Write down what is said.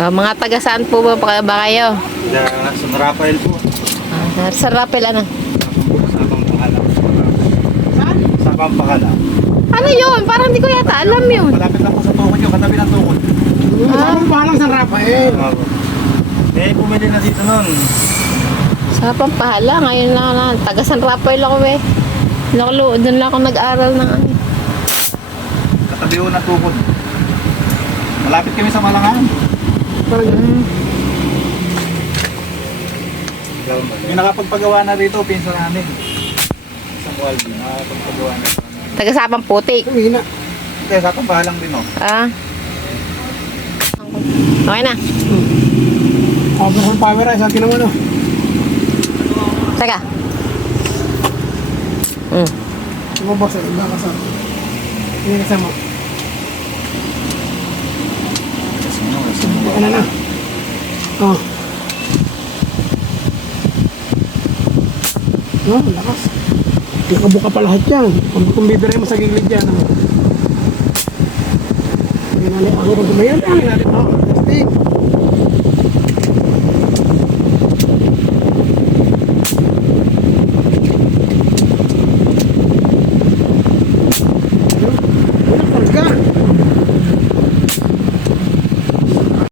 Mga taga saan po ba kayo? Sa Rafael po. Sa Rappel, ano? Sa Pampakala. Saan? Sa Pampakala. Ano yun? Parang hindi ko yata alam yun. Malapit lang po sa tukod yun, katabi ng tukod. Palang San Rafael. Eh, bumili na dito nun. Sa Pampahala, ngayon lang na. Taga San Rafael ako eh. Doon lang ako nag-aral ng ano. Katabi ko ng tukod. Malapit kami sa Malangan. Yung nakapagpagawa na dito, pinsan namin. Sa Kualbi, nakapagpagawa na. Taga Sapang Putik. Kumina. Hindi, sa Pampahalang din, oh. Okay na. Operation Power Rise, akin naman oh. Teka. Lumabas eh, iba kasama. Hindi kasama. Ano na? Oh. Oh, lakas. Nakabuka pa lahat yan. Kung bibira mo sa gilid yan. Ginali ako kung tumayon yan. Ginali ako. Testing.